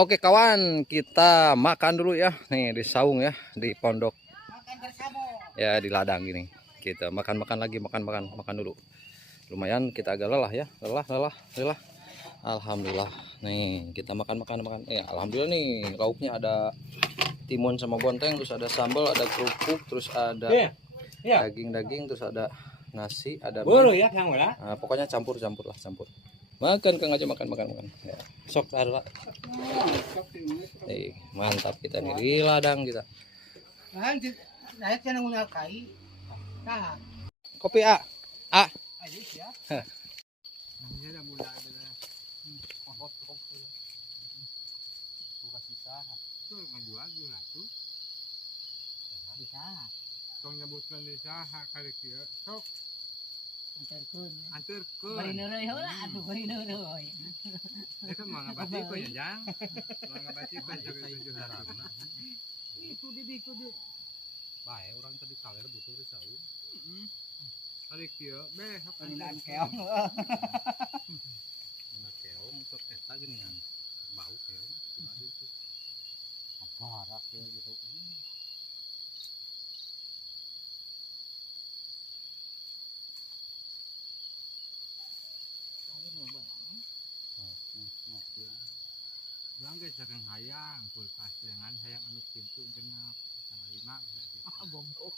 Oke kawan, kita makan dulu ya. Nih di saung ya, di pondok. Makan bersama. Ya di ladang gini. Kita makan lagi, makan dulu. Lumayan kita agak lelah ya. Lelah. Alhamdulillah. Nih, kita makan. Ya, alhamdulillah nih, lauknya ada timun sama bonteng, terus ada sambal, ada kerupuk, terus ada daging, terus ada nasi, ada mie. Nah, pokoknya campur. Makan Kang aja makan. Ya. Sok taruh. Mantap kita nih di ladang kita. Kopi A. Tong nyebutkan desa kali kieu sok anterkeun Bari neureui heula atuh bari neureui. eta mah ngabatikeun ya jang mah ngabatikeun jeung 700 itu di bae urang tadi kaler butuh di saung kali kieu beh Panggilan keong. mana keong sok eta geuningan bau keong kumaha itu Parah ya gitu. Urang ge sering hayang kulkas dengan hayang anu pintu genep 5 bisa Goblok.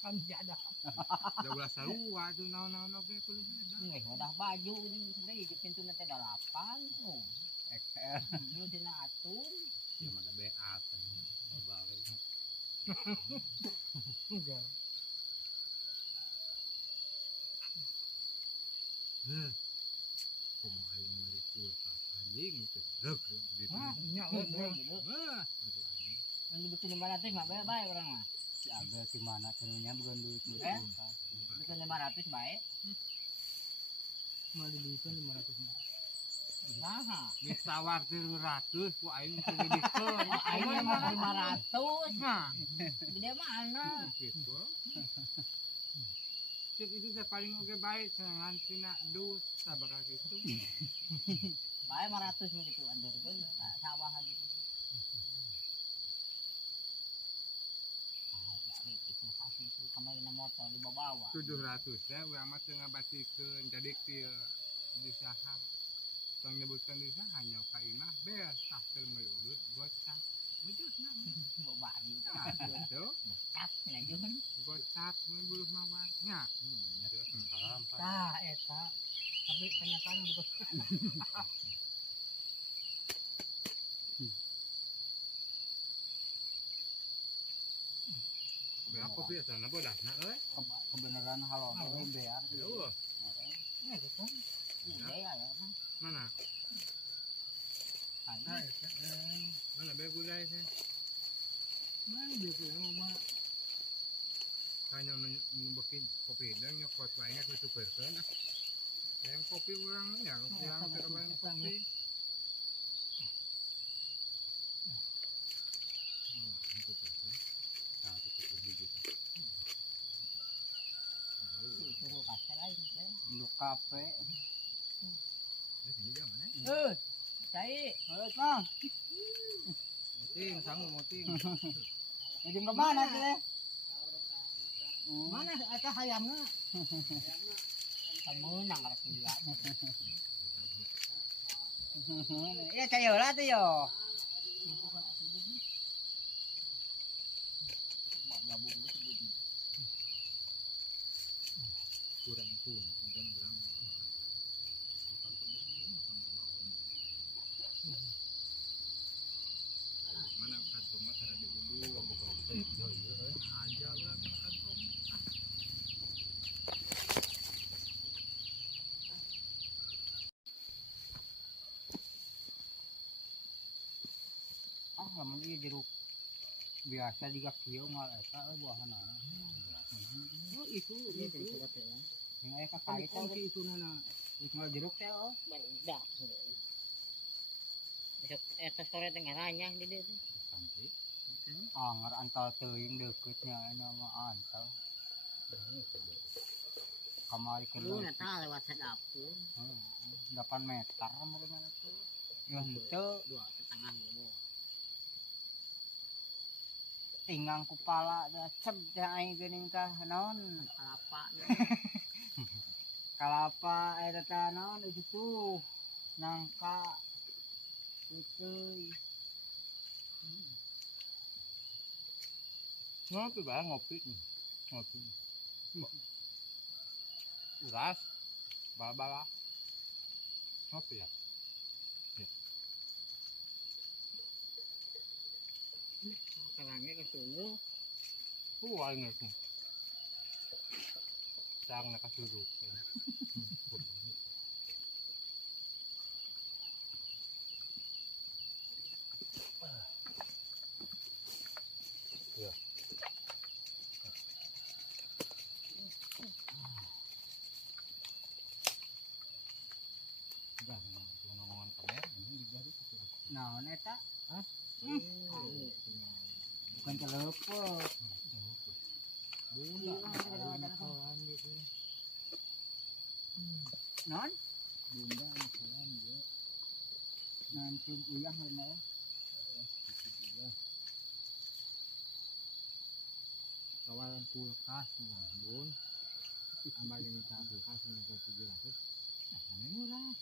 Kan jadah. da ulah sarua tuh naon-naon oge kudu beda Nggak udah baju ini sebenarnya di pintu nanti ada 8 tuh. XL. Ini tina atur. ya mah da beat kan balik Enggak. kumaha yang meuli kulkas anjing teh reg di Nya gitu. Yang dibikin 500 mah bae orang mah. Ada di mana tenunya bukan duit Bikin 500 bae. mau dibelikan 500 Saha? geus tawar 300 ku aing teu dibikeun Aing mah 500. mah Gede mana? gitu cek itu teh paling oge bae cenah tina dus sabaraha kitu Bae 500 mah gitu andurkeun sawah gitu. Itu kasih itu kemarin motor di bawah. 700 teh urang mah teu ngabatikeun jadi kieu di saha tong nyebutkeun di saha hanya ka imah beas tah teu meuli ulut gocap wujudna Mau bari. tuh Kat ngajuan. gocap mun buluh mawar nya nyari haram Tah eta. Tapi kenyataan bukan. beak kopi asalna bodasna euy kebenaran halo bear eueuh Ya gitu. Udah ya. mana mana be gulai teh mana dia tuh mah hanya bikin kopi dan nyokot lainnya itu persen yang kopi orang ya yang terbaik kopi Itu kasih lain. induk kafe ini jangan Cai. halo bang moting sangu moting ujung kemana teh Mana eta hayamna? Kamu nang arep lihat. ya cayola tuh yo kurang pun kurang mana kantong mah tara diunduh aja urang kantong lamun ieu jeruk biasa juga kieu ngal eta buahana oh itu yang aya kakait itu nana ngal jeruk teh oh Barudak. Besok eta sore tengah ranyah di dieu. sampai anger antal teuing deuketnya nama antal kamari Lu kedua nata lewat sadapun. 8 meter meureun tuh Itu 2,5 dulu. tinggang kepala dah cep dah aing geuning tah naon Kelapa nih. kalapa eta tah naon itu tuh nangka puteuy. Ngopi bang, ngopi nih. Ngopi. Uras, bala-bala. Ngopi ya. Kalangnya ke sunu. Wah ingat nih. Sang nak kasuruk. Ngomong kamera ini juga di situ. Naon eta? Hmm. Bukan telepon. Bunda, kawan gitu. Naon? Bunda misalnya ya. Nanti uyah heula ya. Kawalan kulkas lah, bun. Ambal ini tak kulkas ini ke 700. Nah, ini murah.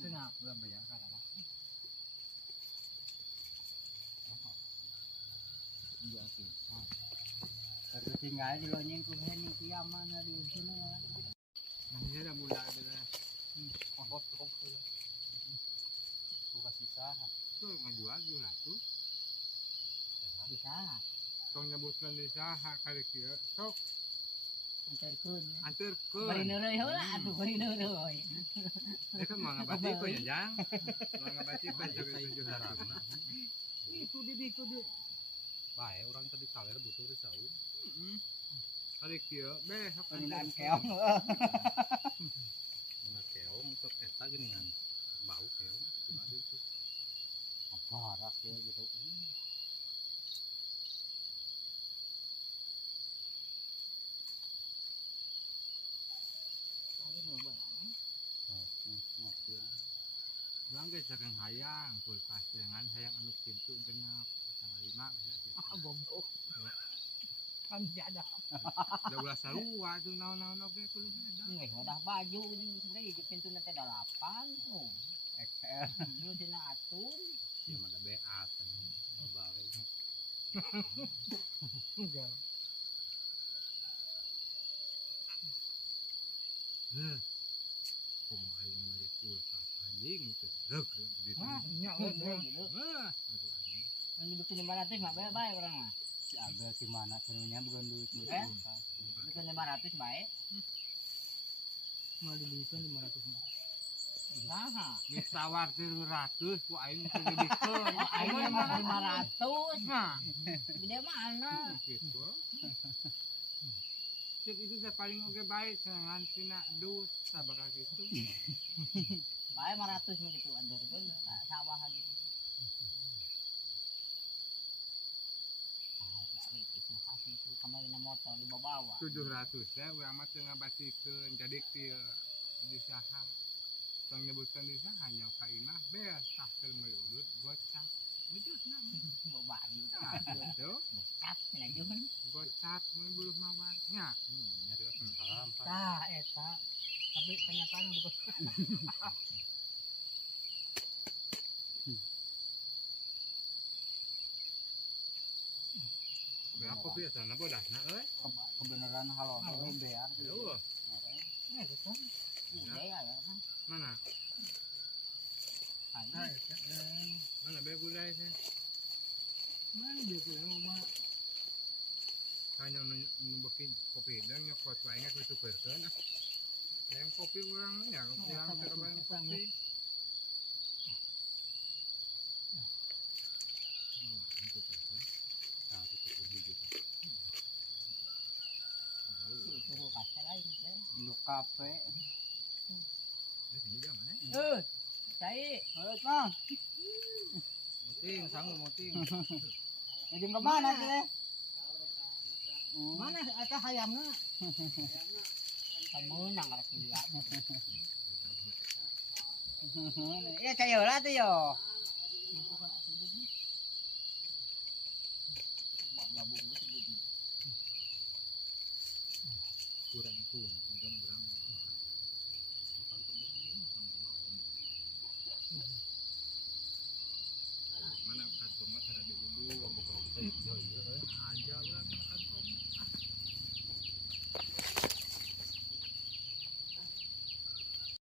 Kenapa belum bayar kan apa? Iya sih. Tapi tinggal di lonyeng ku heni kiaman di sana. Namanya ada mula ada. Kokot kokot. Kulkas sisa. Tuh ngajual 700. Bisa. Tong nyebutkan di saha kali kieu. Sok Antarkeun. Bari anterkeun. neureuy heula atuh bari neureuy. Ya kan mangga batik kok ya, Jang. Mangga batik kan 700. Itu di bae orang tadi kaler butuh risau. Kali kieu beh sok Penggunaan keong. Mana keong sok eta geuningan. Bau keong kumaha itu. Barak ya gitu. Ayo mau Ngopi. Urang ge saking hayang kulkas dengan hayang anu pintu genep tanggal 5 bisa gitu. goblok. Kan jada. Da ulah sarua tuh naon-naon oge kudu beda. Nggak udah baju ini sebenarnya di pintu nanti 8 tuh. XL. Lu dina atur. Ya mana beat kan. Balik. Enggak. Kumaha aing meuli kulkas anjing teh reg di. Hah, nya gitu. Wah, Yang dibikin 500 mah bae orang mah. Si Abel di mana sebenarnya bukan duit buat Eh? kulkas. Bikin 500 bae. Mau dibelikan 500 mah. Usaha. geus tawar 300 ku aing teu dibikeun. Aing mah 500. Nah, Gede mana? gitu. Cek itu saya paling oke baik senangan tina dus sabaka gitu. Bae 500 mah gitu andurkeun sawah gitu. Itu kasih itu kemarin motor dibawa. 700 ya urang mah teu ngabatikeun jadi kieu di saha. Tong nyebutkan di saha hanya ka imah beas tah teu meuli ulut gocap. Mujudna Bawa balik. tuh Cat ngajuan. gocap mun buluh mawar nya. Nyari salam. Tah eta. Tapi kenyataan bukan. Beak kopi asana bodasna euy. Kebenaran halo bear. Eueuh. Ya gitu. Udah ya. Mana? Ayo. Mana be gulai teh? Mana dia tuh mah. Hanya numbekin kopi dan nyokot wae nya kudu tukeurkeun. Yang kopi urang nya yang terbaik kopi. Itu kasih lain. Induk kafe. Cai. Halo, Kang. Moting, sanggup moting. Ngajeng ke mana teh? Mana eta hayamna? Kamu nang arep lihat. Ya cayo lah tuh yo. Gabung